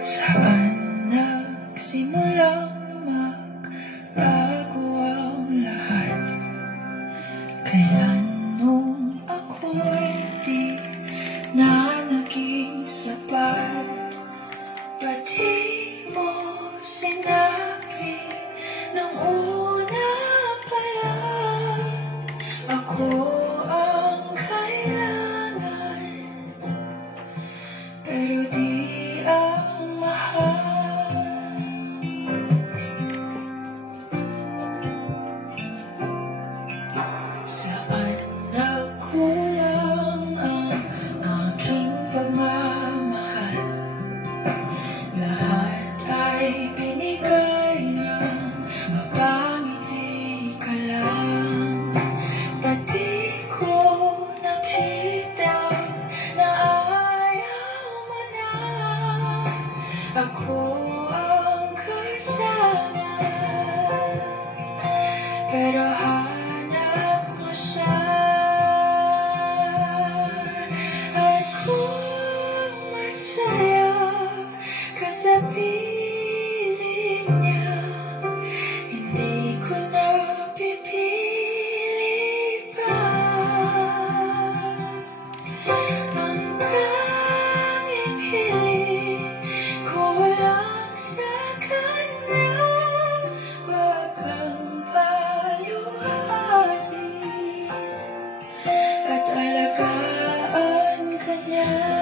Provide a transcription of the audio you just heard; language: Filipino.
Saan nagsimulang magbago ang lahat? Kailan nung ako'y di na naging sapat? Ba't di mo sinabi nung una pa lang ako ang kailangan, pero di ang mahal? Saan nagkulang ang aking pagmamahal? Lahat ay binigay ng mapangiti ka lang. Ba't di ko nakita na ayaw mo na ako ang kasama? Pero hanap mo siya, at kung masaya ka sa piling niya, hindi ko na pipili pa. Ang tanging hiling ko lang sa kanya, wag kang paluhanin at alagaan ka niya.